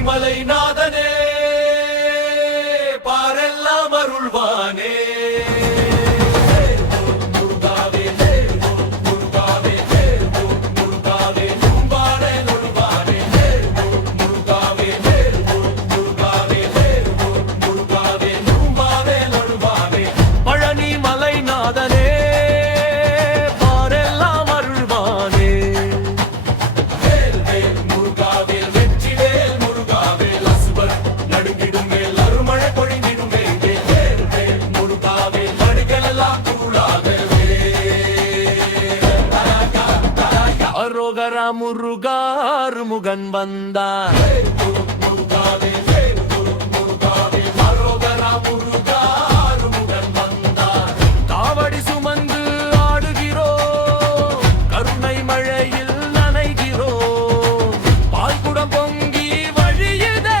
பழனிமலை நாதனே பாரெல்லாம் அருள்வானே அரோகரா முருகார் முகன் வந்தார் காவடி சுமந்து ஆடுகிறோம் கருணை மழையில் நனைகிறோம் பால்குடம் பொங்கி வழியுதே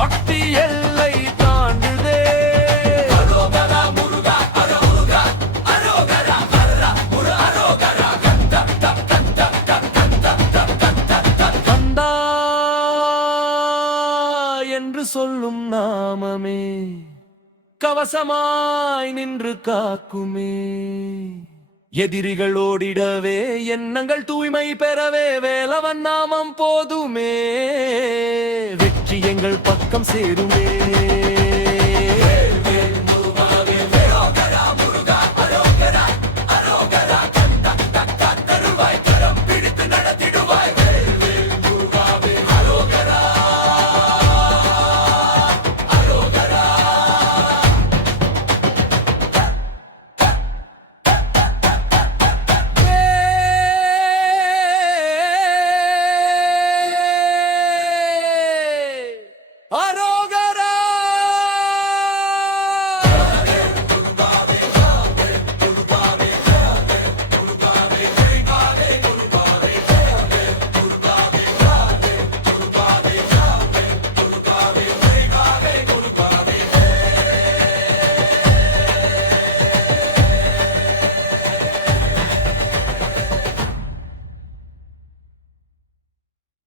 பக்தி எல்லை தாண்டுதே அரோகரா முருகா அரோகரா அரோகரா அரோகரா என்று சொல்லும் நாமமே கவசமாய் நின்று காக்குமே எதிரிகள் ஓடிடவே எண்ணங்கள் தூய்மை பெறவே வேலவன் நாமம் போதுமே வெற்றி எங்கள் பக்கம் சேருமே